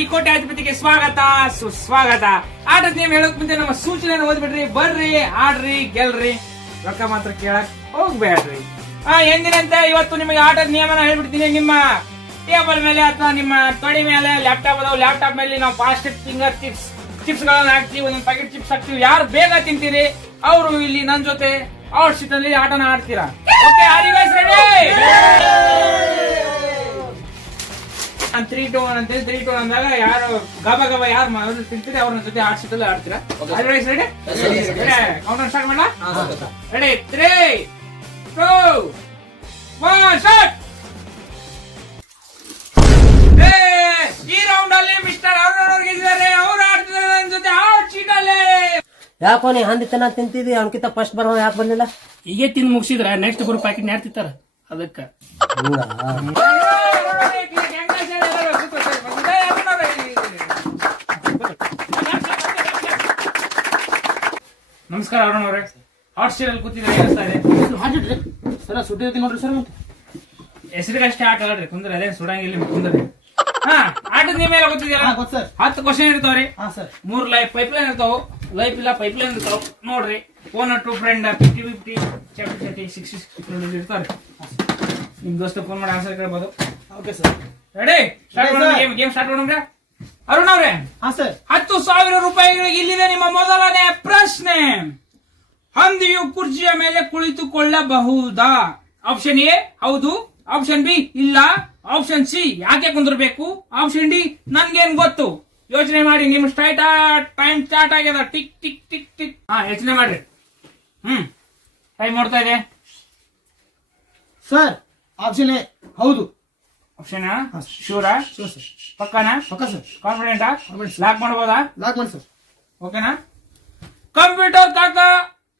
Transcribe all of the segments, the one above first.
ಬಾಗೇವಾಡಿ ಕೋಟ್ಯಾಧಿಪತಿಗೆ ಸ್ವಾಗತ ಸುಸ್ವಾಗತ. ಆಟದ ನಿಯಮ ಹೇಳಕ್ ಮುಂಚೆ ನಮ್ಮ ಸೂಚನೆ ಓದ್ಬಿಡ್ರಿ, ಬರ್ರಿ ಆಡ್ರಿ ಗೆಲ್ರಿ, ರೊಕ್ಕ ಮಾತ್ರ ಕೇಳಕ್ ಹೋಗ್ಬೇಡ್ರಿ. ಎಂದಿನಂತೆ ಇವತ್ತು ನಿಮಗೆ ಆಟದ ನಿಯಮನ ಹೇಳ್ಬಿಡ್ತೀನಿ. ನಿಮ್ಮ ಟೇಬಲ್ ಮೇಲೆ ಅಥವಾ ನಿಮ್ಮ ತೊಡೆ ಮೇಲೆ ಲ್ಯಾಪ್ಟಾಪ್ ಅದಾವ, ಲ್ಯಾಪ್ಟಾಪ್ ಮೇಲೆ ನಾವು ಫಾಸ್ಟ್ ಫಿಂಗರ್ ಚಿಪ್ಸ್ ಗಳನ್ನ ಹಾಕ್ತಿವಿ, ಒಂದೊಂದು ಪ್ಯಾಕೆಟ್ ಚಿಪ್ಸ್ ಹಾಕ್ತಿವಿ. ಯಾರು ಬೇಗ ತಿಂತೀರಿ ಅವರು ಇಲ್ಲಿ ನನ್ನ ಜೊತೆ ಔಟ್ ಸೀಟ್ ಅಲ್ಲಿ ಆಟನ ಆಡ್ತೀರಾ. Okay, are you guys ready? 3-2 ಅಂತೇಳಿ 3-2 ಅಂದಾಗ ಯಾರು ಗಬ ಯಾರು ಮೊದಲು ತಿಂತೀರಿ ಅವ್ರ ಜೊತೆ ಆರ್ ಸೀಟ್ ಅಲ್ಲಿ ಆಡ್ತೀರಾ. Are you guys ready? Counter start ಮಾಡೋಣ. ರೆಡಿ? 3, 2, 1 ಸ್ಟಾರ್ಟ್. ಈ ರೌಂಡ್ ಅಲ್ಲಿ ಮಿಸ್ಟರ್ ಅರುಣ್ ಗೆದ್ದಿದ್ದಾರೆ. ಅವ್ರು ಆಡ್ತಿದ್ದಾರೆ ನನ್ನ ಜೊತೆ ಔಟ್ ಸೀಟ್ ಅಲ್ಲಿ. ಯಾಕೋ ನೀ ಹಂದಿತನ ತಿಂತಿದಿ, ಅವನಕಿಂತ ಫಸ್ಟ್ ಬರೋ ಯಾಕೆ ಬಂದಿಲ್ಲ? ಈಗ ತಿಂದು ಮುಗಿಸಿದ್ರ ನೆಕ್ಸ್ಟ್ ಬರೋ ಪ್ಯಾಕೆಟ್ ಯಾರು ತಿಂತಾರ ಅದಕ್ಕ. ನಮಸ್ಕಾರ ಅರುಣ್ ಅವರೇ, ಹಾಟ್ ಸ್ಟೀಲ್ ಅಲ್ಲಿ ಕೂತಿದ್ರೆ ಏನಿಸ್ತಾ ಇದೆ? ಹಾಡಿಡ್ರಿ ಸರ, ಸುಟ್ಟಿರ್ತೀನಿ ನೋಡ್ರಿ ಸರ್. ಮತ್ತೆ ಹೆಸರಿಗಷ್ಟೇ ಆಟ ಆಡ್ರಿ, ಕುಂದ್ರೆ ಅದೇನ್ ಸುಡಂಗಿಲ್ಲ ಕುಂದ್ರಿ. ಆಟದ ನಿಯಮ ಎಲ್ಲ ಗೊತ್ತಿದೆಯಲ್ಲ? 10 ಕ್ವಶನ್ ಇರ್ತಾವ್ರಿ. 3 ಪೈಪ್ ಲೈನ್ ಇರ್ತಾವ, ಲೈಫ್ ಇಲ್ಲ ಪೈಪ್ ಲೈನ್ ಇರ್ತಾವ. ನೋಡ್ರಿ, ಫೋನ್ ಟು ಫ್ರೆಂಡ್ 50-50 30 60 ಇರ್ತಾವ್ರಿ. ನಿಮ್ ದೋಸ್ತ ಫೋನ್ ಮಾಡಿ ಆನ್ಸರ್ ಕೇಳ್ಬೋದು. Okay sir, ready? ಸ್ಟಾರ್ಟ್ ಮಾಡೋಣ. ಗೇಮ್ ಸ್ಟಾರ್ಟ್ ಮಾಡೋಣ. ಅರುಣ್ ಅವ್ರೆ, 10,000 ರೂಪಾಯಿಗಳಿಗೆ ಇಲ್ಲಿದೆ ನಿಮ್ಮ ಮೊದಲನೇ ಪ್ರಶ್ನೆ. ಹಂದಿಯು ಕುರ್ಚಿಯ ಮೇಲೆ ಕುಳಿತುಕೊಳ್ಳಬಹುದಾ? ಆಪ್ಷನ್ ಎ ಹೌದು, ಆಪ್ಷನ್ ಬಿ ಇಲ್ಲ, ಆಪ್ಷನ್ ಸಿ ಯಾಕೆ ಕುಂದಿರ್ಬೇಕು, ಆಪ್ಷನ್ ಡಿ ನನ್ಗೇನ್ ಗೊತ್ತು. ಯೋಚನೆ ಮಾಡಿ, ನಿಮ್ ಟೈಮ್ ಸ್ಟಾರ್ಟ್ ಆಗ್ಯದ. Tick tick tick tick. ಯೋಚನೆ ಮಾಡ್ರಿ. ಟೈಮ್ ನೋಡ್ತಾ ಇದೆ ಸರ್. ಆಪ್ಷನ್ ಎ ಹೌದು. ಆಪ್ಷನ್ ಶೂರಾ? ಪಕ್ಕನಾ? ಪಕ್ಕ ಸರ್. ಕಾನ್ಫಿಡೆಂಟಾ? ಲಾಕ್ ಮಾಡಬಹುದಾ? ಲಾಕ್ ಮಾಡಿ ಸರ್. ಓಕೆನಾ? ಕಂಪ್ಯೂಟರ್ ಕಾಕ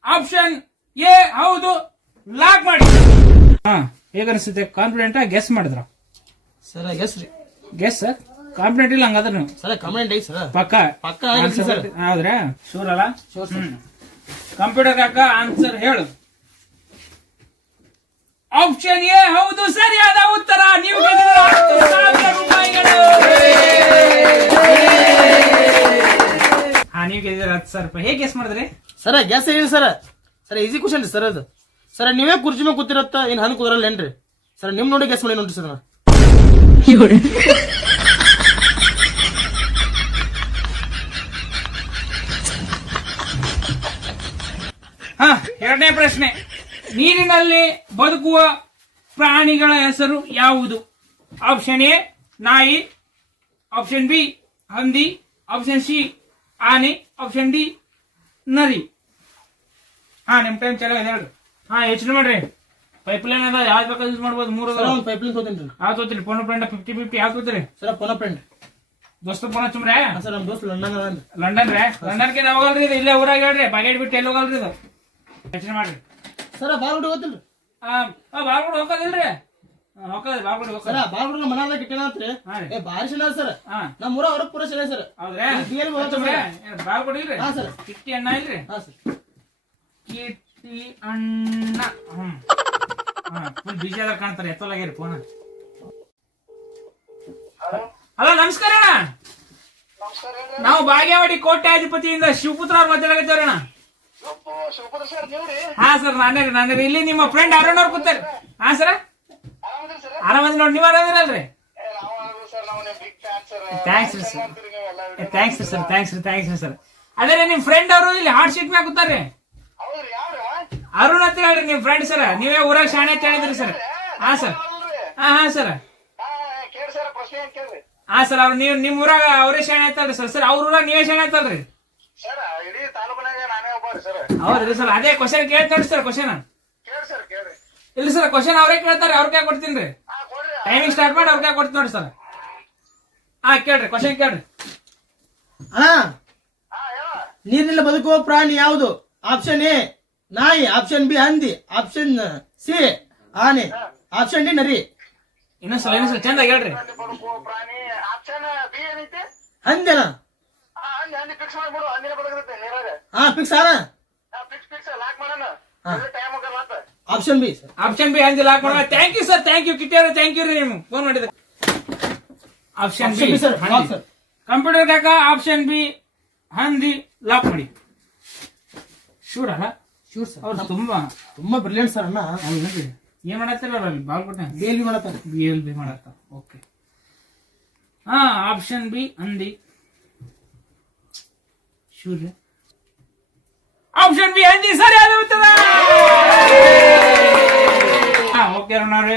ಆಪ್ಷನ್ ಎ ಹೌದು, ಲಾಕ್ ಮಾಡಿ. ಹೇಗನ್ಸುತ್ತೆ? ಕಾನ್ಫಿಡೆಂಟಾ ಗೆಸ್ ಮಾಡಿದ್ರ? ಸರ್ ಗೆಸ್ ರೀ. ಗೆಸ್ ಸರ್, ಕಾನ್ಫಿಡೆಂಟ್ ಇಲ್ಲ ಹಂಗಾದ್ರೆ ನೀವು? ಸರ್ ಕಾಮೆಂಟ್ ಐತಿ ಸರ್. ಪಕ್ಕ ಪಕ್ಕ ಸರ್. ಹೌದ್ರಾ? ಶೂರ್ ಅಲ್ಲ? ಕಂಪ್ಯೂಟರ್ ಕಾಕ ಆನ್ಸರ್ ಹೇಳು. ಆಪ್ಷನ್ ಎ ಹೌದು, ಸರಿಯಾದ ಉತ್ತರ. ನೀವು ಗೆದ್ದಿದ್ದೀರ 10,000 ರೂಪಾಯಿಗಳು. ನೀವು ಗೆದ್ದಿದ್ದೀರ 10,000 ರೂಪಾಯಿ. ಹೇಗೆ ಗೆಸ್ ಮಾಡಿದ್ರಿ ಸರ್? ಗೆಸ್ ಹೇಳಿ ಸರ್. ಸರ್ ಈಸಿ ಕ್ವಶನ್ ರೀ ಸರ್ ಅದು. ಸರ್ ನೀವೇ ಕುರ್ಚಿ ಮೇಲೆ ಕೂತಿರತ್ತ, ಏನ್ ಹನ್ ಕುದ್ರಲ್ಲ ಏನ್ರಿ ಸರ್? ನಿಮ್ ನೋಡಿ ಗೆಸ್ ಮಾಡಿ ನೋಡ್ರಿ ಸರ್. ಎರಡನೇ ಪ್ರಶ್ನೆ. ನೀರಿನಲ್ಲಿ ಬದುಕುವ ಪ್ರಾಣಿಗಳ ಹೆಸರು ಯಾವುದು? ಆಪ್ಷನ್ ಎ ನಾಯಿ, ಆಪ್ಷನ್ ಬಿ ಹಂದಿ, ಆಪ್ಷನ್ ಸಿ ಆನೆ, ಆಪ್ಷನ್ ಡಿ ನರಿ. ನಿಮ್ ಟೈಮ್ ಚಲೋ ಇದೆ ಹೇಳ್ರಿ. ಯೋಚನೆ ಮಾಡ್ರಿ. ಪೈಪ್ ಲೈನ್ ಅದ, ಯಾವ್ದು ಬೇಕಾದ್ರೆ ಯೂಸ್ ಮಾಡ್ಬೋದು. 3 ಪೈಪ್ ಲೈನ್ ತೋತೀನಿ. ಯಾವ್ದು ತೋತಿರಿ? ಫೋನ್ ಫ್ರೆಂಡ್ 50-50 ಯಾವ್ದು ತೋತಿರಿ ಸರ್? Phone friend. ದೋಸ್ತ ಫೋನ್ ಹಚ್ಚಮ್ರೆ. ಸರ್ ನಮ್ ದೋಸ್ತ್ ಲಂಡನ್ ಲಂಡನ್ಗೆ ಹೋಗಲ್ರಿ ಇದು, ಇಲ್ಲೇ ಊರಾಗ ಹೇಳ್ರಿ. ಬಾಗೇಟ್ ಬಿಟ್ಟು ಎಲ್ಲಿ ಹೋಗಲ್ರಿ ಇದು. ಯೋಚನೆ ಮಾಡ್ರಿ. ಸರ್ ಬಾಲ್ಗುಡಿ ಗೊತ್ತಿಲ್ರಿ? ಬಾಳ್ಗುಡ್ ಹೋಗೋದಿಲ್ರಿ. ಹೋಗೋದ್ರಿ ಬಾಳ್ಗುಡಿ. ಸರ್ ಬಾಲ್ಗುಡಿ ಮನಾದಾಗ ಇಟ್ಟೇನತ್ರಿ. ಬಾರಿ ಶನ ಸರ್. ನಮ್ ಊರ ಹೊರಗ್ ಪೂರ ಶನ ಸರ್. ಹೌದ್ರಾ? ಬಾಳ್ಗುಡಿ ಇಲ್ರಿ? ಸರ್. ಕಿಟ್ಟಿ ಅಣ್ಣ ಇಲ್ರಿ? ಸರ್ ಕಿಟ್ಟಿ ಅಣ್ಣ. ಬಿಜಿ ಆದಾಗ ಕಾಣ್ತಾರೆ. ಎತ್ತಲಾಗ್ಯಾರಿ ಫೋನ್. ಹಲೋ, ನಮಸ್ಕಾರ ಅಣ್ಣ. ನಾವು ಬಾಗೇವಾಡಿ ಕೋಟ್ಯಾಧಿಪತಿಯಿಂದ ಶಿವಪುತ್ರ ಅವ್ರು ಮಾತಾಡಕತ್ತೇವ್ರಿ ಅಣ್ಣ. ಸರ್ ನಾನೇ ರೀ. ಇಲ್ಲಿ ನಿಮ್ಮ ಫ್ರೆಂಡ್ ಅರುಣ್ ಅವ್ರು ಕೂತಾರೆ. ಸರ್ ಆರಾಮದಿ ನೋಡಿ, ನೀವ್ ಆರಾಮಿರಲ್ರಿ? ಥ್ಯಾಂಕ್ಸ್ ರೀ ಸರ್. ಅದೇ ರೀ, ನಿಮ್ ಫ್ರೆಂಡ್ ಅವರು ಇಲ್ಲಿ ಹಾಟ್ ಸೀಟ್ ಮ್ಯಾಗ ಕೂತಾರ್ರಿ. ಅರುಣ್ ಅಂತ ಹೇಳ್ರಿ ನಿಮ್ ಫ್ರೆಂಡ್ ಸರ್. ನೀವೇ ಊರಾಗ ಶಾಣೆ ಅಂತ ಹೇಳಿದ್ರಿ ಸರ್. ಸರ್. ಸರ್ ಸರ್ ಅವ್ರು ನೀವು ನಿಮ್ ಊರಾಗ ಅವರೇ ಶಾಣೆ ಆಯ್ತಲ್ರಿ ಸರ್. ಸರ್ ಅವ್ರ ಊರಾಗ ನೀವೇ ಶಾಣೆ ಆಯ್ತಲ್ರಿ? ಹೌದ್ರಿ ಸರ್. ಅದೇ ಕ್ವಶನ್ ಕೇಳ್ತಾರೆ ಸರ್. ಕ್ವಶನ್ ಇಲ್ಲ ಸರ್, ಕ್ವಶನ್ ಅವ್ರೇ ಕೇಳ್ತಾರೆ. ಅವ್ರ ಕೈ ಕೊಡ್ತೀನಿ. ಟೈಮಿಂಗ್ ಸ್ಟಾರ್ಟ್ ಮಾಡಿ ಅವ್ರ ಕೈ ಕೊಡ್ತೀನಿ ನೋಡಿ ಸರ್. ಕೇಳ್ರಿ, ಕ್ವಶನ್ ಕೇಳ್ರಿ. ನೀರಿನಲ್ಲಿ ಬದುಕುವ ಪ್ರಾಣಿ ಯಾವುದು? ಆಪ್ಷನ್ ಎ ನಾಯಿ, ಆಪ್ಷನ್ ಬಿ ಹಂದಿ, ಆಪ್ಷನ್ ಸಿ ಆನೆ, ಆಪ್ಷನ್ ಡಿ ನರಿ. ಇನ್ನೊಂದ್ಸಲ ಚಂದ ಹೇಳ್ರಿ. ಹಂದಿನ fix option B. Option B ಹಂದಿ ಲಾಕ್ ಮಾಡೋಣ. Thank you sir. Thank you ಕಿಟ್ಟಿಯವರು. ಥ್ಯಾಂಕ್ ಯು ರೀ. ನಿಮ್ಗೆ ಫೋನ್ ಮಾಡಿದ. Option B sir. ಕಂಪ್ಯೂಟರ್ ಕಾಕ ಆಪ್ಷನ್ ಬಿ ಹಂದಿ ಲಾಕ್ ಮಾಡಿ. ಶೂರ್ ಅಲ್ಲ? Sure sir. ಅವ್ರು ತುಂಬಾ ತುಂಬಾ ಬ್ರಿಲಿಯಂಟ್ ಸರ್ ಅಣ್ಣ. ಏನ್ ಮಾಡತ್ತಾರ ಅಲ್ಲಿ ಬಾಲ್ಕೊಟ್ಟೆ ಬೇಲ್ ಮಾಡತ್ತಾರೆ. BLB ಮಾಡತ್ತ. ಓಕೆ, ಆಪ್ಷನ್ ಬಿ ಹಂದಿ. ಶೂರ್? ಆಪ್ಷನ್ ಬಿ ಹಂದಿ ಸರಿಯಾದ ಉತ್ತರ. ಓಕೆ ಅರುಣವ್ರೆ,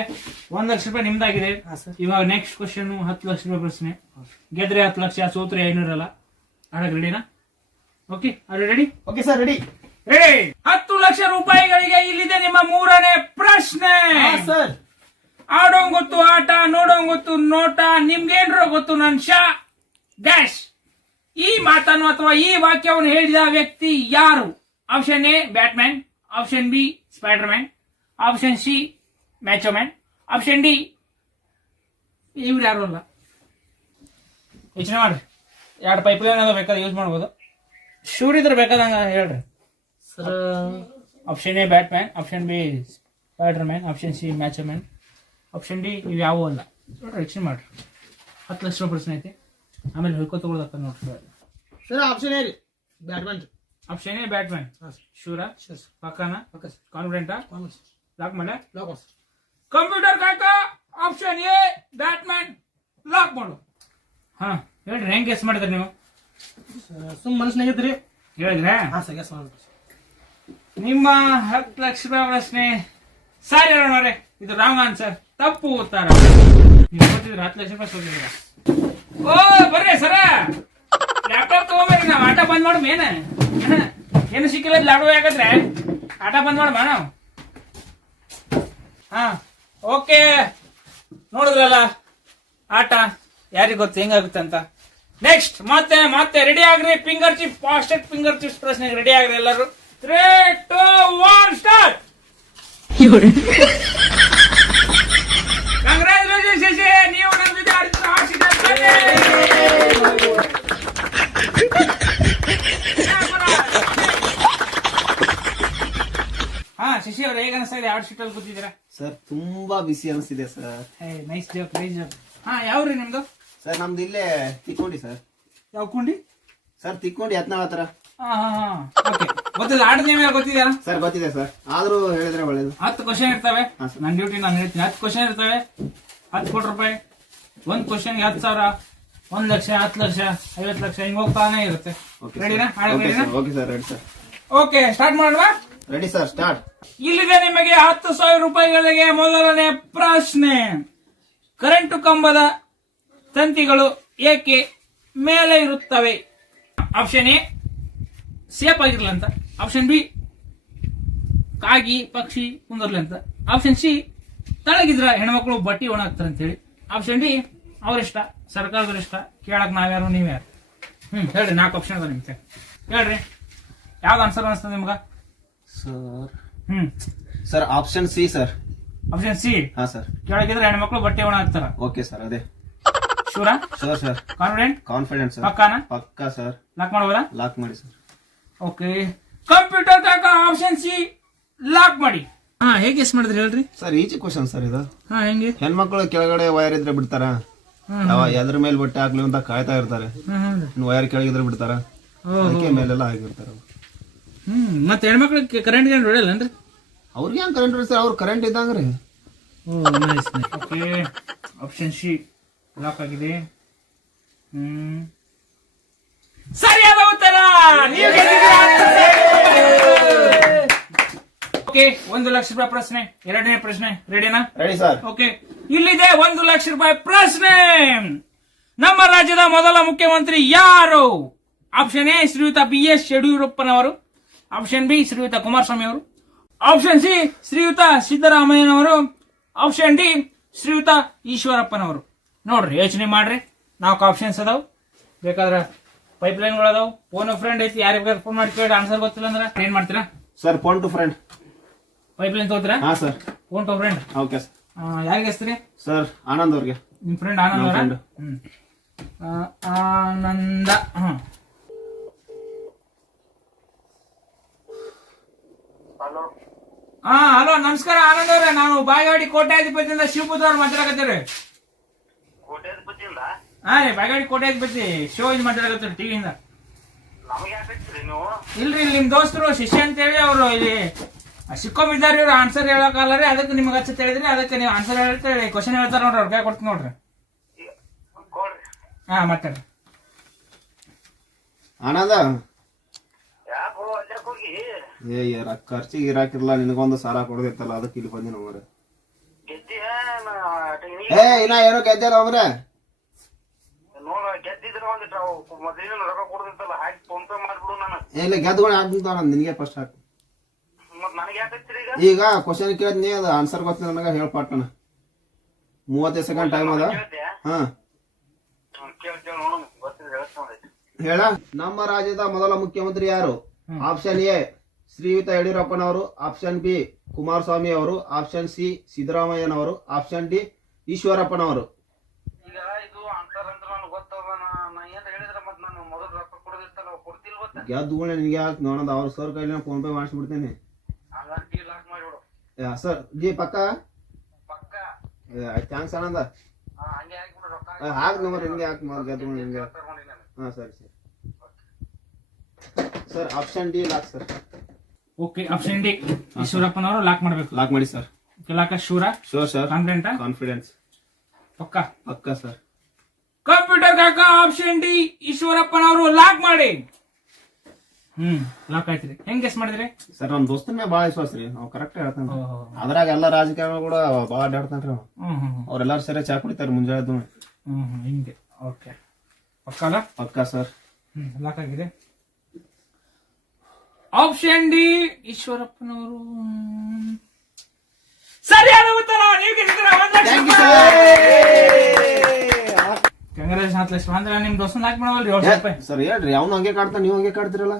1 ಲಕ್ಷ ರೂಪಾಯಿ ನಿಮ್ದಾಗಿದೆ. ಇವಾಗ ನೆಕ್ಸ್ಟ್ ಕ್ವಶನ್ 10 ಲಕ್ಷ ರೂಪಾಯಿ ಪ್ರಶ್ನೆ. ಗೆದ್ರೆ 10 ಲಕ್ಷ, ಸೋತ್ರೆ 500 ಅಲ್ಲ. ಆಡಕ್ ರೆಡಿನಾ? Okay, are ready? Okay sir, ready. 10 ಲಕ್ಷ ರೂಪಾಯಿಗಳಿಗೆ ಇಲ್ಲಿದೆ ನಿಮ್ಮ 3ನೇ ಪ್ರಶ್ನೆ. ಸರ್, ಆಡೋಂಗ್ ಗೊತ್ತು ಆಟ, ನೋಡೋಂಗ್ ಗೊತ್ತು ನೋಟ, ನಿಮ್ಗೇನ್ರೋ ಗೊತ್ತು ನನ್ ಶಾ ಡ್ಯಾಶ್. ಈ ಮಾತನ್ನು ಅಥವಾ ಈ ವಾಕ್ಯವನ್ನು ಹೇಳಿದ ವ್ಯಕ್ತಿ ಯಾರು? Option A Batman, option B Spider Man, option C macho man, option D ಇವ್ರು ಯಾರು ಅಲ್ಲ. ಯೋಚನೆ ಮಾಡ್ರಿ. 2 ಪೈಪ್ಲೈನ್ ಅದ, ಬೇಕಾದ್ರೆ ಯೂಸ್ ಮಾಡ್ಬೋದು. ಶೂರ್ ಇದ್ರೆ ಬೇಕಾದಂಗ ಹೇಳ್ರಿ sir. Option A Batman, option B Spider Man, option C macho man, option D ಇವು ಯಾವೂ ಅಲ್ಲ. ನೋಡ್ರಿ, ಯೋಚನೆ ಮಾಡ್ರಿ. 10 ಲಕ್ಷ ರೂಪಾಯಿ ಪ್ರಶ್ನೆ ಐತಿ, ಆಮೇಲೆ ಹೇಳ್ಕೊ ತಗೊಳ್ದಕ್ಕ ನೋಡ್ರಿ. ಸರ್, ಆಪ್ಷನ್ ಏ ರೀ, ಬ್ಯಾಟ್ಮನ್. Option A Batman. ಶೂರಾ? ಪಕ್ಕನಾ? ಕಾನ್ಫಿಡೆಂಟಾ? ಲಾಕ್ ಮಾಡ? ಕಂಪ್ಯೂಟರ್ ಕಾಕ ಆಪ್ಷನ್ ಎ ಬ್ಯಾಟ್ಮ್ಯಾನ್ ಲಾಕ್ ಮಾಡು. ಹೇಳ್ರಿ, ಹೆಂಗ್ ಗೆಸ್ ಮಾಡಿದ್ರಿ ನೀವು? ಸುಮ್ ಮನಸ್ಸಿನಾಗಿದ್ರಿ ಹೇಳಿದ್ರೆ ಸರ್, ಗೆಸ್ ಮಾಡಿ. ನಿಮ್ಮ 10 ಲಕ್ಷ ರೂಪಾಯಿ ಪ್ರಶ್ನೆ ಸಾರಿ ಅರುಣವ್ರೆ, ಇದು ರಾಂಗ್ ಆನ್ಸರ್, ತಪ್ಪು ಉತ್ತರ. ನೀವು ಕೊಟ್ಟಿದ್ರೆ 10 ಲಕ್ಷ ರೂಪಾಯಿ ಸೋತಿದ್ದೀರಾ. ಓ ಬರ್ರಿ ಸರ, ಲ್ಯಾಪ್ಟಾಪ್ ತಗೊಂಬರ್ರಿ, ನಾವು ಆಟ ಬಂದ್ ಮಾಡು. ಮೇನ ಏನು ಸಿಕ್ಕಿಲ್ಲ ಲ್ಯಾಪ್ಟಾಪ್, ಯಾಕಂದ್ರೆ ಆಟ ಬಂದ್ ಮಾಡ ನಾವು. ಓಕೆ, ನೋಡಿದ್ರಲ್ಲ ಆಟ, ಯಾರಿಗ ಗೊತ್ತು ಹೆಂಗಾಗುತ್ತೆ ಅಂತ. ನೆಕ್ಸ್ಟ್ ಮತ್ತೆ ರೆಡಿ ಆಗ್ರಿ. Finger chip, fastest finger chips ಪ್ರಶ್ನೆಗೆ ರೆಡಿ ಆಗ್ರಿ ಎಲ್ಲರೂ. 3, 2, 1 ಸ್ಟಾರ್ಟ್. ಕಂಗ್ರಾಚುಲೇಷನ್ಸ್, ನೀವು ನಮ್ಮ ಜೊತೆ ಆಡ್ಸಿದ್ರೆ ಶಶಿ ಅವ್ರ ಹೇಗ ಅನಿಸ್ತಾ ಇದೆ? ಆರ್ಟ್ ಶೀಟ್ ಅಲ್ಲಿ ಕೂತಿದ್ದೀರಾ ಸರ್? ತುಂಬಾ ಬಿಸಿ ಅನಿಸ್ತಿದೆ sir. Nice joke, nice joke. ಯಾವ್ರಿ ನಿಮ್ದು? ಸರ್, ನಮ್ದು ಇಲ್ಲೇ ತಿಕ್ಕೊಂಡಿ ಸರ್. ಯಾವ ಕುಂಡಿ? ಸರ್, ತಿಕ್ಕೊಂಡಿ ಹತ್ನಾಳ ಹತ್ರ. ಓಕೆ, ಗೊತ್ತಿಲ್ಲ. ಆಟದ ನೇಮ ಗೊತ್ತಿದ್ಯಾ? ಸರ್, ಗೊತ್ತಿದೆ ಸರ್, ಆದ್ರೂ ಹೇಳಿದ್ರೆ ಒಳ್ಳೇದು. 10 ಕ್ವಶನ್ ಇರ್ತವೆ. ನನ್ನ ಡ್ಯೂಟಿ ನಾನು ಹೇಳ್ತೀನಿ. 10 ಕ್ವಶನ್ ಇರ್ತವೆ, 10 ಕೋಟಿ ರೂಪಾಯಿ. 1 ಕ್ವಶನ್ 10,000, 1 ಲಕ್ಷ, 10 ಲಕ್ಷ, 50 ಲಕ್ಷ, ಹಿಂಗ್ ಹೋಗ್ತಾನೆ ಇರುತ್ತೆ. ರೆಡಿನಾ? Okay sir, ready sir. Okay, start ಮಾಡುವ. Ready sir, start. ಇಲ್ಲಿದೆ ನಿಮಗೆ 10,000 ರೂಪಾಯಿಗಳಿಗೆ ಮೊದಲನೇ ಪ್ರಶ್ನೆ. ಕರೆಂಟು ಕಂಬದ ತಂತಿಗಳು ಏಕೆ ಮೇಲೆ ಇರುತ್ತವೆ? ಆಪ್ಷನ್ ಎ ಸೇಫ್ ಆಗಿರ್ಲಿ ಅಂತ, ಆಪ್ಷನ್ ಬಿ ಕಾಗಿ ಪಕ್ಷಿ ಕುಂದರ್ಲಿ ಅಂತ, ಆಪ್ಷನ್ ಸಿ ತಳಗಿದ್ರ ಹೆಣ್ಮಕ್ಳು ಬಟ್ಟಿ ಒಣಗ್ತಾರೆ ಅಂತ ಹೇಳಿ, ಆಪ್ಷನ್ ಡಿ ಅವ್ರಿಷ್ಟ, ಸರ್ಕಾರದವ್ರ ಇಷ್ಟ, ಕೇಳಕ್ ನಾವ್ಯಾರು ನೀವ್ಯಾರು. ಹೇಳ್ರಿ, 4 ಆಪ್ಷನ್ ಅದ ನಿಮ್ಗೆ, ಹೇಳ್ರಿ ಯಾವ್ದು ಆನ್ಸರ್ ಅನಿಸ್ತದೆ ನಿಮ್ಗ? Sir, option C sir. Option C? ಹಾ ಸರ್. ಕೆಳಗಿದ್ರೆ ಹೆಣ್ಮಕ್ಳು ಬಟ್ಟೆ ಒಣ ಹಾಕ್ತಾರ. ಓಕೆ ಸರ್, ಅದೇ. ಶೂರಾ? Sure sir. Confident sir. ಪಕ್ಕಾನಾ? ಪಕ್ಕಾ ಸರ್. ಲಾಕ್ ಮಾಡಬಹುದಾ? ಲಾಕ್ ಮಾಡಿ ಸರ್. ಓಕೆ, ಕಂಪ್ಯೂಟರ್ ಕಾಕ ಆಪ್ಷನ್ ಸಿ ಲಾಕ್ ಮಾಡಿ. ಹೇಗೆ ಗೆಸ್ ಮಾಡಿದ್ರಿ ಹೇಳ್ರಿ ಸರ್? ಈಜಿ ಕ್ವಶನ್ ಸರ್ ಇದು. ಹೆಂಗೆ? ಹೆಣ್ಮಕ್ಳು ಕೆಳಗಡೆ ವೈರ್ ಇದ್ರೆ ಬಿಡ್ತಾರ, ಎದ್ರ ಮೇಲೆ ಬಟ್ಟೆ ಹಾಕ್ಲಿ ಅಂತ ಕಾಯ್ತಾ ಇರ್ತಾರೆ. ವೈರ್ ಕೆಳಗಿದ್ರೆ ಬಿಡ್ತಾರ, ಅದಕ್ಕೆ ಮೇಲೆಲ್ಲ ಆಗಿರ್ತಾರ. ಮತ್ತೆ ಹೆಣ್ಮಕ್ಳಿಗೆ ಕರೆಂಟ್ ಗೇನ್ ಹೊಡೆಯಲ್ಲನ್ರಿ? ಅವ್ರಿಗೆ ಏನ್ ಕರೆಂಟ್ ಹೊಡಿಸ್ತಾರೆ? ಅವ್ರು ಕರೆಂಟ್ ಇದ್ದಂಗ್ರಿ. ಓಕೆ, ಆಪ್ಷನ್ ಸಿ ಲಾಕ್ ಆಗಿದೆ. ಸರಿಯಾದ ಉತ್ತರ. ಓಕೆ, 1 ಲಕ್ಷ ರೂಪಾಯಿ ಪ್ರಶ್ನೆ. 2ನೇ ಪ್ರಶ್ನೆ ರೆಡಿನಾ? Ready sir. ಓಕೆ, ಇಲ್ಲಿದೆ 1 ಲಕ್ಷ ರೂಪಾಯಿ ಪ್ರಶ್ನೆ. ನಮ್ಮ ರಾಜ್ಯದ ಮೊದಲ ಮುಖ್ಯಮಂತ್ರಿ ಯಾರು? ಆಪ್ಷನ್ ಎ ಶ್ರೀಯುತ BS ಯಡಿಯೂರಪ್ಪನವರು, ಆಪ್ಷನ್ ಬಿ ಶ್ರೀಯುತ ಕುಮಾರಸ್ವಾಮಿ ಅವರು, ಆಪ್ಷನ್ ಸಿ ಶ್ರೀಯುತ ಸಿದ್ದರಾಮಯ್ಯನವರು, ಆಪ್ಷನ್ ಡಿ ಶ್ರೀಯುತ ಈಶ್ವರಪ್ಪನವರು. ನೋಡ್ರಿ, ಯೋಚನೆ ಮಾಡ್ರಿ. 4 ಆಪ್ಷನ್ಸ್ ಅದಾವ್. ಬೇಕಾದ್ರೆ ಪೈಪ್ಲೈನ್ಗಳು ಅದಾವ್. ಫೋನ್ ಫ್ರೆಂಡ್ ಐತಿ, ಯಾರಿಗಾರ ಫೋನ್ ಮಾಡಿ ಕೇಳಿ ಆನ್ಸರ್ ಗೊತ್ತಿಲ್ಲ ಅಂದ್ರೆ ಏನ್ ಮಾಡ್ತೀರಾ sir? Phone to friend. Pipeline ತಗೋತೀರಾ? ಹಾ ಸರ್. Phone to friend. Okay sir. ಯಾರಿಗೆ ಹಚ್ತೀರಿ ಸರ್? ಆನಂದ್ ಅವ್ರಿಗೆ. ನಿಮ್ ಫ್ರೆಂಡ್ ಆನಂದ್ ಅವರ? ಆನಂದ. ಹಲೋ, ನಮಸ್ಕಾರ ಆನಂದ್ ಅವ್ರೆ. ನಾವು ಬಾಗೇವಾಡಿ ಕೋಟ್ಯಾಧಿಪತಿಯಿಂದ ಶಿವಪುತ್ರ ಅವ್ರು ಮಾತಾಡಕತ್ತೀರಿ. ಹಾ ರೀ ಬಾಗೇವಾಡಿ ಕೋಟೆ ಬರ್ತಿ ಶೋ ಇದು ಮಾತಾಡಕತ್ತೀರಿ ಟಿವಿಯಿಂದ. ಇಲ್ರಿ ಇಲ್ಲಿ ನಿಮ್ ದೋಸ್ತರು ಶಿಷ್ಯ ಅಂತ ಹೇಳಿ ಅವ್ರು ಇಲ್ಲಿ ಸಿಕ್ಕೊಂಬಿದ್ದಾರೆ, ಇವ್ರು ಆನ್ಸರ್ ಹೇಳಕಲ್ಲ ರೀ, ಅದಕ್ಕೆ ನಿಮ್ಗೆ ಹಚ್ಚ ಹೇಳಿದ್ರಿ, ಅದಕ್ಕೆ ನೀವು ಆನ್ಸರ್ ಹೇಳ್ತೇಳಿ ಕ್ವಶನ್ ಹೇಳ್ತಾರ ನೋಡ್ರಿ, ಅವ್ರ ಕೈ ಕೊಡ್ತೀನಿ ನೋಡ್ರಿ. ಹಾ ಮಾತಾಡ್ರಿ. ಆನಂದ ಖರ್ಚಿಗೆ ಇರಾಕಿರ್ಲ ನಿನಗೊಂದು ಸಾಲ ಕೊಡದಿತ್ತಲ್ಲ, ಅದಕ್ಕೆ ಇಲ್ಲಿ ಬಂದಿನ ಅವ್ರೆ. ಇನ್ನ ಏನೋ ಗೆದ್ದಿಲ್ಲ ಅವ್ರೆ. ಇಲ್ಲ ಗೆದ್ಕೊಂಡು ಹಾಕ್ತಾನ ನಿನಗೆ ಫಸ್ಟ್ ಹಾಕು. ಈಗ ಕ್ವಶನ್ ಕೇಳಿದ್ನಿ, ಅದು ಆನ್ಸರ್ ಗೊತ್ತಿಲ್ಲ ನನಗ ಹೇಳ್ಪಾಟಣ. 30 ಸೆಕೆಂಡ್ ಟೈಮ್ ಅದ. ಹಾ ಹೇಳ. ನಮ್ಮ ರಾಜ್ಯದ ಮೊದಲ ಮುಖ್ಯಮಂತ್ರಿ ಯಾರು? ಆಪ್ಷನ್ ಎ ಶ್ರೀಯುತ ಯಡಿಯೂರಪ್ಪನವರು, ಆಪ್ಷನ್ ಬಿ ಕುಮಾರಸ್ವಾಮಿ ಅವರು, ಆಪ್ಷನ್ ಸಿ ಸಿದ್ದರಾಮಯ್ಯನವರು, ಆಪ್ಷನ್ ಡಿ ಈಶ್ವರಪ್ಪನವರು. ಗೆದ್ದುಗಳೇ ನಿನ್ಗೆ ಹಾಕಿ ನೋಡೋದು, ಅವ್ರ ಸರ್ ಕೈಲಿ ಫೋನ್ ಪೇ ಮಾಡಿಸ್ಬಿಡ್ತೇನೆ. ಸರ್ ಜಿ ಪಕ್ಕ ಥ್ಯಾಂಕ್ಸ್ ಆನಂದ. ಹಾಕ್ ನಂಬರ್ ನಿನ್ಗೆ ಹಾಕಿ ಗೆದ್ದುಗಳು ನಿನ್ಗೆ. ಹಾ ಸರಿ ಸರಿ sir, option D lock sir. Okay, option D ಈಶ್ವರಪ್ಪನವರು ಲಾಕ್ ಮಾಡ್ಬೇಕು. ಲಾಕ್ ಮಾಡಿ sir. Lock sure? Sure sir. Confident? Confidence. ಪಕ್ಕ ಪಕ್ಕ ಸರ್. ಕಂಪ್ಯೂಟರ್ ಕಾಕ ಆಪ್ಷನ್ ಡಿ ಈಶ್ವರಪ್ಪನವರು ಲಾಕ್ ಮಾಡಿ. ಲಾಕ್ ಆಯ್ತ್ರಿ. ಹೆಂಗ್ ಗೆಸ್ ಮಾಡಿದ್ರಿ ಸರ್? ನಮ್ ದೋಸ್ತನ ಮೇಲೆ ಬಾಳ ವಿಶ್ವಾಸ ರೀ, ನಾವು ಕರೆಕ್ಟ್ ಹೇಳ್ತಾನ. ಅದ್ರಾಗ ಎಲ್ಲಾ ರಾಜಕಾರಣ ಕೂಡ ಬಾಳ ಅಡ್ಡಾಡ್ತಾನ್ರಿ ಅವ. ಅವ್ರೆಲ್ಲಾರು ಸರಿ ಚಾ ಕುಡಿತಾರ ಮುಂಜಾನೆ. ಹಿಂಗೆ. ಓಕೆ, ಪಕ್ಕ ಪಕ್ಕ ಸರ್. ಲಾಕ್ ಆಗಿದೆ. ಆಪ್ಷನ್ ಡಿ ಈಶ್ವರಪ್ಪನವರು ಸರಿಯಾದ ಉತ್ತರ. ನೀವು ಕಂಗ್ರಾಚುಲೇಷನ್. 10 ಲಕ್ಷ ಅಂದ್ರೆ ನಿಮ್ ದೋಸ್ತ ಲಾಕ್ ಮಾಡವಲ್ರಿ 7 ರೂಪಾಯಿ. ಸರ್ ಹೇಳ್ರಿ, ಅವ್ನು ಹಂಗೆ ಕಾಡ್ತಾನ, ನೀವು ಹಂಗೆ ಕಾಡ್ತಿರಲ್ಲ.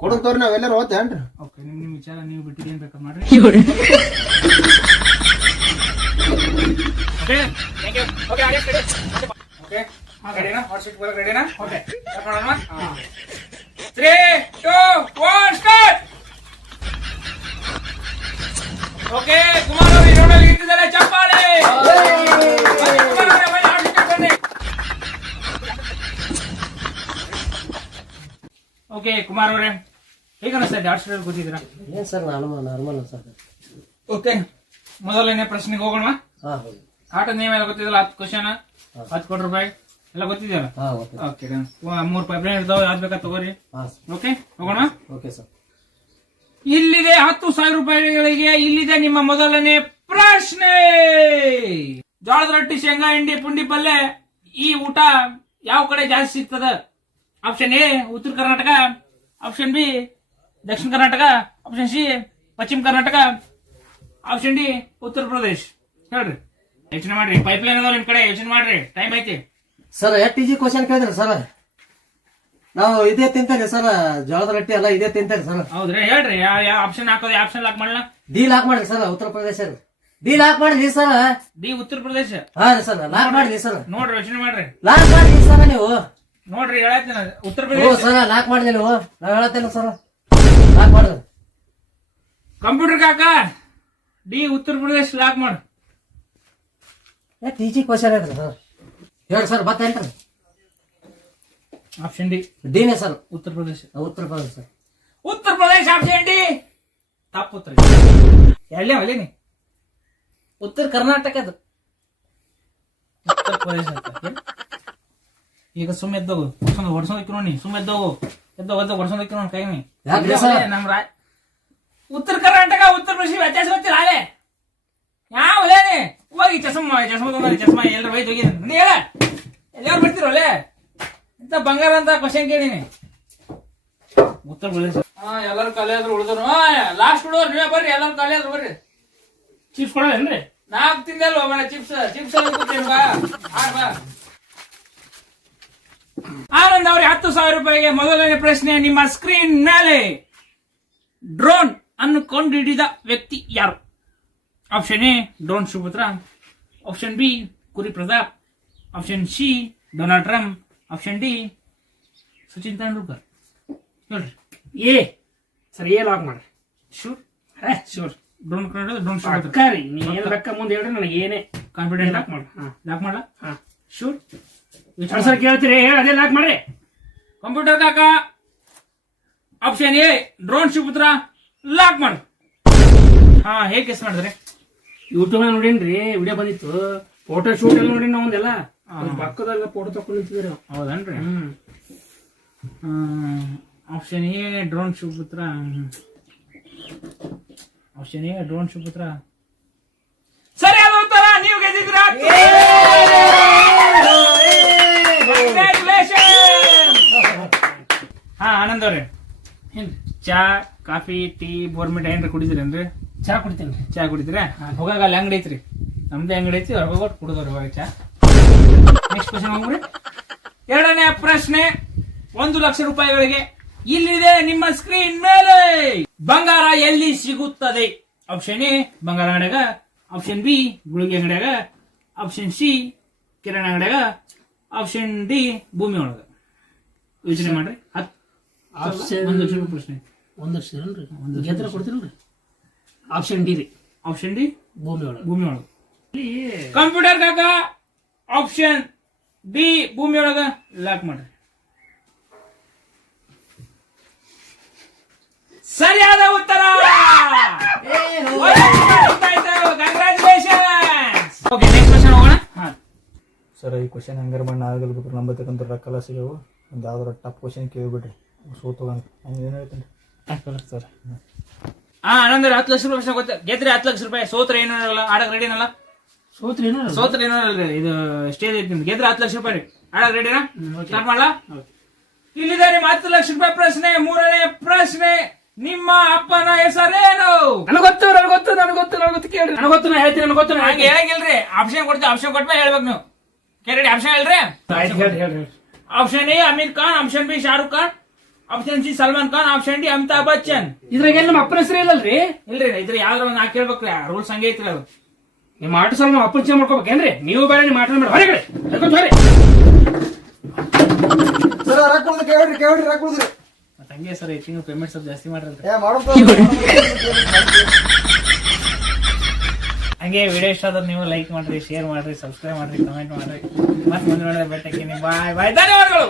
ಕೊಡಂತವ್ರಿ ನಾವೆಲ್ಲರೂ ಹೋಗ್ತೇನ್ರಿ. ಓಕೆ, ನಿಮ್ ವಿಚಾರ ನೀವು ಬಿಟ್ಟಿದ್ದೇನ್ ಬೇಕಾದ್ರೆ ಮಾಡ್ರಿ. ರೆಡಿನಾ? ಹಾಟ್ ಶೀಟ್ ಬರೋಕೆ ರೆಡಿನಾ? ಓಕೆ, ಸ್ಟಾರ್ಟ್ ಮಾಡೋಣ. 3, 2, 1 ಸ್ಟಾರ್ಟ್. ಓಕೆ, ಕುಮಾರ್ ಅವರು ಇರೋಡಲ್ಲಿ ಇಟ್ಟಿದ್ದಾರೆ, ಚಪ್ಪಾಳೆ. ಓಕೆ ಕುಮಾರ್ ಅವರೇ, ಹೇಗೆ ಅನಿಸ್ತಾ ಇದೆ ಹಾಟ್ ಶೀಟ್ ಗೊತ್ತಿದ್ದೀರಾ? ಏನ್ ಸರ್ ನಾರ್ಮಲ್ ಸರ್. ಓಕೆ, ಮೊದಲನೇ ಪ್ರಶ್ನೆಗೆ ಹೋಗೋಣ. ಹಾ ಆಟದ ನಿಯಮ ಎಲ್ಲ ಗೊತ್ತಿದಲ್ಲ? 10 ಕ್ವಶನ್, 10 ಕೋಟಿ ರೂಪಾಯಿ ಎಲ್ಲ ಗೊತ್ತಿದೆಯಲ್ಲ? ಓಕೆ, 3 ಪೈಪ್ಲೈನ್ ಇರ್ತಾವೆ, ಯಾವ್ದು ಬೇಕಾ ತಗೋರಿ. ಓಕೆ, ಹೋಗೋಣ. Okay sir. ಇಲ್ಲಿದೆ 10,000 ರೂಪಾಯಿಗಳಿಗೆ. ಇಲ್ಲಿದೆ ನಿಮ್ಮ ಮೊದಲನೇ ಪ್ರಶ್ನೆ. ಜೋಳದ ರೊಟ್ಟಿ, ಶೇಂಗಾ ಹಿಂಡಿ, ಪುಂಡಿ ಪಲ್ಯ, ಈ ಊಟ ಯಾವ ಕಡೆ ಜಾಸ್ತಿ ಸಿಗ್ತದ? ಆಪ್ಷನ್ ಎ ಉತ್ತರ ಕರ್ನಾಟಕ, ಆಪ್ಷನ್ ಬಿ ದಕ್ಷಿಣ ಕರ್ನಾಟಕ, ಆಪ್ಷನ್ ಸಿ ಪಶ್ಚಿಮ ಕರ್ನಾಟಕ, ಆಪ್ಷನ್ ಡಿ ಉತ್ತರ ಪ್ರದೇಶ್. ಹೇಳ್ರಿ, ಯೋಚನೆ ಮಾಡ್ರಿ. ಪೈಪ್ಲೈನ್ ಅದಾವ ನಿಮ್ ಕಡೆ, ಯೋಚನೆ ಮಾಡ್ರಿ, ಟೈಮ್ ಐತಿ. ಸರ್ ಎಷ್ಟು ಈಜಿ ಕ್ವಶನ್ ಕೇಳಿದ್ರಿ ಸರ್? ನಾವು ಇದೇ ತಿಂತೇನೆ ಸರ್, ಜೋಳದ ರೊಟ್ಟಿ ಎಲ್ಲ ಇದೇ ತಿಂತೇನೆ ಸರ್. ಹೌದ್ರಿ, ಹೇಳ್ರಿ ಯಾವ ಆಪ್ಷನ್ ಹಾಕೋದು, ಆಪ್ಷನ್ ಲಾಕ್ ಮಾಡಲ್ಲ? ಡಿ ಲಾಕ್ ಮಾಡ್ರಿ sir, Uttar Pradesh. D lock ಮಾಡಿದ್ರಿ ಸರ್? ಡಿ ಉತ್ತರ ಪ್ರದೇಶ. ಹಾ ರೀ ಸರ್, ಲಾಕ್ ಮಾಡಿದ್ರಿ ಸರ್. ನೋಡ್ರಿ, ಯೋಚನೆ ಮಾಡ್ರಿ, ಲಾಕ್ ಮಾಡಿದ್ರಿ ಸರ್ ನೀವು. ನೋಡ್ರಿ, ಹೇಳತ್ತೀನಿ ಉತ್ತರ ಓ ಪ್ರದೇಶ. ಸರ್ ಲಾಕ್ ಮಾಡ್ಲಿ ನೀವು, ನಾವ್ ಹೇಳತ್ತೇನೆ ಸರ್ ಲಾಕ್ ಮಾಡ್ರಿ. ಕಂಪ್ಯೂಟರ್ ಕಾಕ ಡಿ ಉತ್ತರ ಪ್ರದೇಶ ಲಾಕ್ ಮಾಡು. ಈಜಿ ಕ್ವಶನ್ ಐತ್ರಿ ಸರ್. ಹೇಳಿ sir, ಬತ್ತೇನ್ರಿ? Option D ಡಿನೇ sir, Uttar Pradesh. Uttar Pradesh sir. Uttar Pradesh option D ತಪ್ಪು ಉತ್ತರ. ಎಳ್ಳೆ ಅಲ್ಲೇನಿ ಉತ್ತರ ಕರ್ನಾಟಕದ ಉತ್ತರ ಪ್ರದೇಶ. ಈಗ ಸುಮ್ಮ ಎದ್ದೋಗು, ಹೊಡ್ಸೋದಕ್ಕೆ ನೋಡಿ, ಸುಮ್ಮ ಎದ್ದೋಗು, ಹೊಡ್ಸೋದಕ್ಕೆ ನೋಡಿ ಕೈ. ನಮ್ ಉತ್ತರ ಕರ್ನಾಟಕ ಉತ್ತರ ಪ್ರದೇಶ ವ್ಯತ್ಯಾಸ ಗೊತ್ತಿಲ್ಲ ಅಲ್ಲೇ ಯಾವ ಒಲೇನೆ. ಹೋಗಿ ಚಸ್ಮಾ ಎಲ್ಲರೂ ಬೈದ್ ಹೋಗಿದ್ದೀನಿ ಹೇಳ, ಎಲ್ಲಾರು ಬರ್ತಿರೋಲ್ಲೇ ಇಂತ ಬಂಗಾರ ಅಂತ ಕ್ವಶನ್ ಕೇಳಿನಿ. ಉತ್ತರ ಪ್ರದೇಶ. ಎಲ್ಲರೂ ಖಾಲಿ ಆದ್ರು ಉಳಿದ್ರು. ಲಾಸ್ಟ್ ಹುಡುಗರು ನೀವೇ ಬರ್ರಿ, ಎಲ್ಲರೂ ಖಾಲಿ ಆದ್ರು ಬರ್ರಿ. ಚಿಪ್ಸ್ ಕೊಡೋದೇನ್ರಿ? 4 ತಿಂದಲ್ವ ಮನೆ ಚಿಪ್ಸ್ ಬಾ. ಆನಂದ್ ಅವ್ರಿಗೆ 10,000 ರೂಪಾಯಿಗೆ. ಮೊದಲನೇ ಪ್ರಶ್ನೆ ನಿಮ್ಮ ಸ್ಕ್ರೀನ್ ಮೇಲೆ. ಡ್ರೋನ್ ಅನ್ನು ಕಂಡುಹಿಡಿದ ವ್ಯಕ್ತಿ ಯಾರು? Option A drone Suputra, option B Kuri Prathap, option C Donald Trump, option D Sachin Tendulkar. ಹೇಳ್ರಿ. ಎ ಸರ್, ಎ ಲಾಕ್ ಮಾಡ್ರಿ. ಶೂರ್? ಶೂರ್. ಡ್ರೋನ್ ಕಂಡುಹಿಡಿದ ಡ್ರೋನ್ ಸುಪುತ್ರ. ಅಕ್ಕಾರಿ ನೀ ಏನ್ ರೊಕ್ಕ ಮುಂದೆ ಹೇಳ್ರಿ, ನನಗೆ ಏನೇ ಕಾನ್ಫಿಡೆಂಟ್. ಲಾಕ್ ಮಾಡಿ. ಲಾಕ್ ಮಾಡ? ಶೂರ್? ಇಷ್ಟು ಸರ್ ಕೇಳ್ತೀರಿ ಹೇಳಿ ಅದೇ ಲಾಕ್ ಮಾಡ್ರಿ. ಕಂಪ್ಯೂಟರ್ ಕಾಕ option A drone Shivaputra lock ಮಾಡು. ಹಾ ಹೇಗೆ ಗೆಸ್ ಮಾಡಿದ್ರಿ? ಯೂಟ್ಯೂಬ್ ನೋಡೇನ್ರಿ ವಿಡಿಯೋ ಬಂದಿತ್ತು, ಫೋಟೋ ಶೂಟ್ ಎಲ್ಲ ನೋಡಿ ನಾವೊಂದೆಲ್ಲ ಪಕ್ಕದಾಗ ಫೋಟೋ ತಕೊಂಡು ನಿಂತಿದ್ರು. ಹೌದನ್ರಿ? Option A drone Shivaputra. Option A drone Shivaputra ಸರಿಯಾದ ಉತ್ತರ. ನೀವು ಗೆದ್ದಿದ್ದೀರಾ. ಹಾ ಆನಂದ್ ಅವ್ರೆ, ಚಾ ಕಾಫಿ ಟೀ ಬೋರ್ಮಿಟ ಏನ್ರ ಕುಡಿದಿರೇನ್ರಿ? ಚಾ ಕುಡಿತೀನಿ. ಚಾ ಕುಡಿತೀರಾ? ಹೋಗಾಗ ಅಲ್ಲಿ ಅಂಗಡಿ ಐತ್ರಿ, ನಮ್ದೇ ಅಂಗಡಿ ಐತಿ, ಹೊರಗೋಗಿ ಕುಡಿದವ್ರಿ ಇವಾಗ ಚಾ. ನೆಕ್ಸ್ಟ್ ಕ್ವಶನ್ ಹೋಗ್ರಿ. ಎರಡನೇ ಪ್ರಶ್ನೆ 1 ಲಕ್ಷ ರೂಪಾಯಿಗಳಿಗೆ. ಇಲ್ಲಿದೆ ನಿಮ್ಮ ಸ್ಕ್ರೀನ್ ಮೇಲೆ. ಬಂಗಾರ ಎಲ್ಲಿ ಸಿಗುತ್ತದೆ? ಆಪ್ಷನ್ ಎ ಬಂಗಾರ ಅಂಗಡಿಯಾಗ, ಆಪ್ಷನ್ ಬಿ ಗುಳಿಗೆ ಅಂಗಡಿಯಾಗ, ಆಪ್ಷನ್ ಸಿ ಕಿರಾಣಿ ಅಂಗಡಿಯಾಗ, ಆಪ್ಷನ್ ಡಿ ಭೂಮಿ ಒಳಗ. ಯೋಚನೆ ಮಾಡ್ರಿ. 1 ಲಕ್ಷ ರೂಪಾಯಿ ಪ್ರಶ್ನೆ. 1 ಲಕ್ಷ ಗೆದ್ರ ಕೊಡ್ತೀರಿ. ಆಪ್ಷನ್ ಡಿ ರೀ. ಆಪ್ಷನ್ ಡಿ ಭೂಮಿ ಒಳಗೆ. ಭೂಮಿ ಒಳಗ. ಕಂಪ್ಯೂಟರ್ ಕಾಕ ಆಪ್ಷನ್ ಡಿ ಭೂಮಿ ಒಳಗ ಲಾಕ್ ಮಾಡ್ರಿ. ಸರಿಯಾದ ಉತ್ತರ. ಕಂಗ್ರಾಚುಲೇಷನ್ಸ್. ಓಕೆ ನೆಕ್ಸ್ಟ್ ಕ್ವಶನ್ ಹೋಗೋಣ. ಸರ್ ಈ ಕ್ವಶನ್ ಹಂಗಾರೆ ಮಾಡಿ ನಾವೇ ಗೆಲ್ಬೇಕು, ನಂಬತ್ತಕ್ಕಂತ ರೊಕ್ಕ ಸಿಗವು. ಒಂದು ಯಾವ್ದಾರ ಟಫ್ ಕ್ವಶನ್ ಕೇಳಿಬಿಡ್ರಿ, ಸೋತೋಗಂತ. ಏನು ಹೇಳ್ತೀನಿ ಸರ್? ಆನಂದ್ 10 ಲಕ್ಷ ರೂಪಾಯಿ ಗೊತ್ತ. ಗೆದ್ರಿ 10 ಲಕ್ಷ ರೂಪಾಯಿ, ಸೋತ್ರ ಏನೂ ಇರಲ್ಲ, ಆಡಕ್ ರೆಡಿನಲ್ಲ? ಸೋತ್ರಿ ಏನೋ ಸೋತ್ರ ಏನೂ ಇರಲ್ರಿ. ಇದು ಸ್ಟೇಜ್ ಐತಿ ನಿಮ್ದು. ಗೆದ್ರೆ 10 ಲಕ್ಷ ರೂಪಾಯಿ ರೀ. ಆಡಕ್ ರೆಡಿನಾ? ಸ್ಟಾರ್ಟ್ ಮಾಡ್ಲಾ? ಇಲ್ಲಿದೆ ನಿಮ್ಮ 10 ಲಕ್ಷ ರೂಪಾಯಿ ಪ್ರಶ್ನೆ. ಮೂರನೇ ಪ್ರಶ್ನೆ, ನಿಮ್ಮ ಅಪ್ಪನ ಹೆಸರೇನು? ನನಗೊತ್ತು ಕೇಳ್ರಿ. ನನಗೊತ್ತು, ನಾ ಹೇಳ್ತೀನಿ. ನನಗೊತ್ತು, ನಾ ಹಂಗೆ ಹೇಳಂಗಿಲ್ರಿ. ಆಪ್ಷನ್ ಕೊಡ್ತೀವಿ, ಆಪ್ಷನ್ ಕೊಟ್ಮೇಲೆ ಹೇಳ್ಬೇಕು ನೀವು. ರೆಡಿ? ಆಪ್ಷನ್ ಹೇಳ್ರಿ. ಹೇಳ್ರಿ. Option A Aamir Khan, option B Shahrukh Khan, option C Salman Khan, option D Amitabh Bachchan. ಇದ್ರಾಗ ನಮ್ಮ ಅಪ್ಪನ ಹೆಸರು ಇಲ್ಲಲ್ರಿ? ಇಲ್ರಿ, ಇದ್ರ ಯಾವ್ದ್ರ ನಾ ಕೇಳ್ಬೇಕ್ರಿ. ರೂಲ್ಸ್ ಹಂಗೆ ಐತ್ರಿ ಅದು. ನಿಮ್ಮ ಆಟೋ ಸಲ ನಮ್ಮ ಅಪ್ಪನ ಚೇಂಜ್ ಮಾಡ್ಕೋಬೇಕೇನ್ರಿ? ನೀವು ಬೇರೆ ನಿಮ್ಮ ಆಟೋ ಮಾಡಿ ಹೊರಗಡೆ ಹೊರಿ. ಸರ್ ರೊಕ್ಕ ಕೊಡ್ದು ಕೇಳ್ರಿ ರೊಕ್ಕ ಕೊಡ್ದ್ರಿ. ಮತ್ತೆ ಹಂಗೆ ಸರ್, ಈ ತಿಂಗಳು ಪೇಮೆಂಟ್ ಸ್ವಲ್ಪ ಜಾಸ್ತಿ ಮಾಡ್ರಿ. ಹಂಗೆ ವಿಡಿಯೋ ಇಷ್ಟ ಆದ್ರೆ ನೀವು ಲೈಕ್ ಮಾಡ್ರಿ, ಶೇರ್ ಮಾಡ್ರಿ, ಸಬ್ಸ್ಕ್ರೈಬ್ ಮಾಡ್ರಿ, ಕಮೆಂಟ್ ಮಾಡ್ರಿ. ಮತ್ತೆ ಮುಂದೆ ನೋಡಿದ್ರೆ ಬೆಟ್ಟಕ್ಕೆ ಬಾಯ್ ಬಾಯ್. ಧನ್ಯವಾದಗಳು.